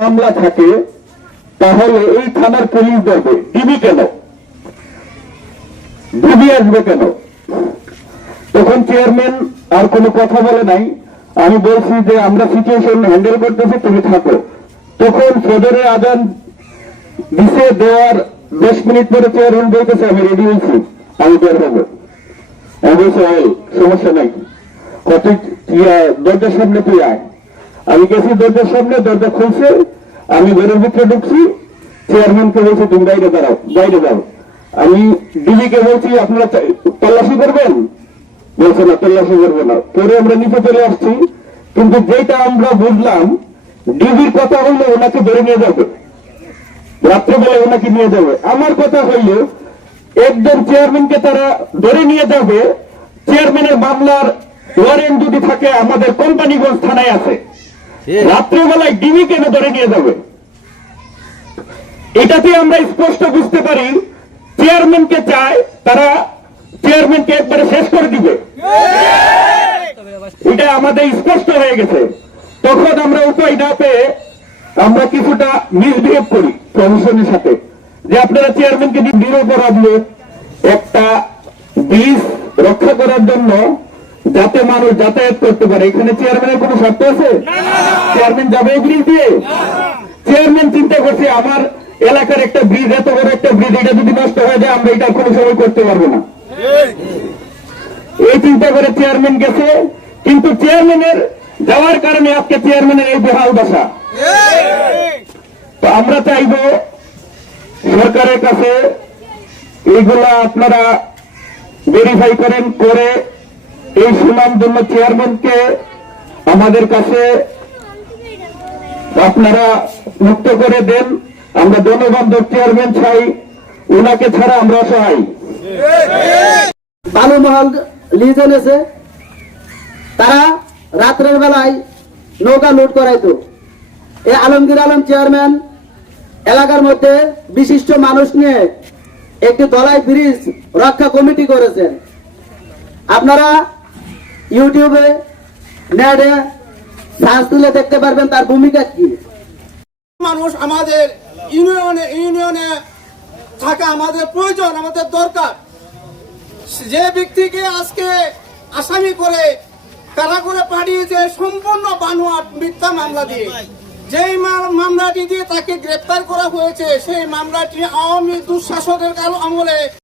মামলা থাকে তাহলে এই থানার পুলিশ ধরবে। ডিবি কেন? ডিবি আসবে কেন? তখন চেয়ারম্যান আর কোনো কথা বলে নাই। আমি বলছি যে আমরা সিচুয়েশন হ্যান্ডেল করতেছি তুমি থাকো। তখন ফজরের আদান দিছে দেওয়ার দশ মিনিট পরে চেয়ারম্যান বলতেছে আমি রেডি হয়েছি আমি বের হব। আমি বলছি "ওই, সমস্যা নাই। কত দরজার সামনে তুই আয়। আমি গেছি দরজার সামনে, দরজা খুলছে, আমি ঘরের ভিতরে ঢুকছি, চেয়ারম্যানকে বলছি, তুমি বাইরে দাঁড়াও, বাইরে যাও। আমি ডিবিকে বলছি, আপনারা তল্লাশি করবেন? বলছে, না, তল্লাশি করবে না। পরে আমরা নিচে চলে আসছি, কিন্তু যেটা আমরা বুঝলাম, ডিবির কথা হইলে ওনাকে ধরে নিয়ে যাবে। রাত্রেবেলায় ওনাকে নিয়ে যাবে। আমার কথা হইল, একজন চেয়ারম্যানকে তারা ধরে নিয়ে যাবে, চেয়ারম্যানের মামলার ওয়ারেন্ট যদি থাকে, আমাদের কোম্পানিগঞ্জ থানায় আছে। রাত্রেবেলায় ডিবি কেন ধরে নিয়ে যাবে। এটাতে আমরা স্পষ্ট বুঝতে পারি চেয়ারম্যানকে চায় তারা চেয়ারম্যানকে একবারে শেষ করে দিবে। এটা আমাদের স্পষ্ট হয়ে গেছে। তখন আমরা উপায় না পেয়ে আমরা কিছুটা মিসবিহেভ করি প্রশাসনের সাথে। যে আপনারা চেয়ারম্যানকে নিরপরাধ একটা ব্রিজ রক্ষা করার জন্য যাতে মানুষ যাতায়াত করতে পারে। এখানে চেয়ারম্যানের কোনো শর্ত আছে? চেয়ারম্যান যাবে ব্রিজ দিয়ে? চেয়ারম্যান চিন্তা করছে আমার এলাকার একটা ব্রিজ এত বড় একটা ব্রিজ এটা যদি নষ্ট হয়ে যায় আমরা এটা কোনো সময় করতে পারব না। এই চিন্তা করে চেয়ারম্যান গেছে। কিন্তু চেয়ারম্যানের যাওয়ার কারণে আজকে চেয়ারম্যানের এই বেহাল দশা। তো আমরা চাইব সরকারের কাছে এইগুলা আপনারা ভেরিফাই করেন করে এই সুনাম জন্য চেয়ারম্যানকে আমাদের কাছে আপনারা মুক্ত করে দেন। আমরা জনবান্ধব চেয়ারম্যান চাই ওনাকে ছাড়া আমরা অসহায় বালুমহল লিজ এনেছে। তারা রাত্রের বেলায় নৌকা লুট করাইতো। এই আলমগীর আলম চেয়ারম্যান, এলাকার মধ্যে বিশিষ্ট মানুষ নিয়ে একটি দলাই ব্রিজ রক্ষা কমিটি করেছেন। আপনারা ইউটিউবে নেটে সার্চ দিলে দেখতে পারবেন তার ভূমিকা কি। মানুষ আমাদের ইউনিয়নে ইউনিয়নে থাকা আমাদের প্রয়োজন, আমাদের দরকার। যে ব্যক্তিকে আজকে আসামি করে কারাগারে পাঠিয়েছে সম্পূর্ণ বানোয়াট মিথ্যা মামলা দিয়ে। যেই মামলাটি দিয়ে তাকে গ্রেপ্তার করা হয়েছে, সেই মামলাটি আওয়ামী দুঃশাসনের কাল আমলে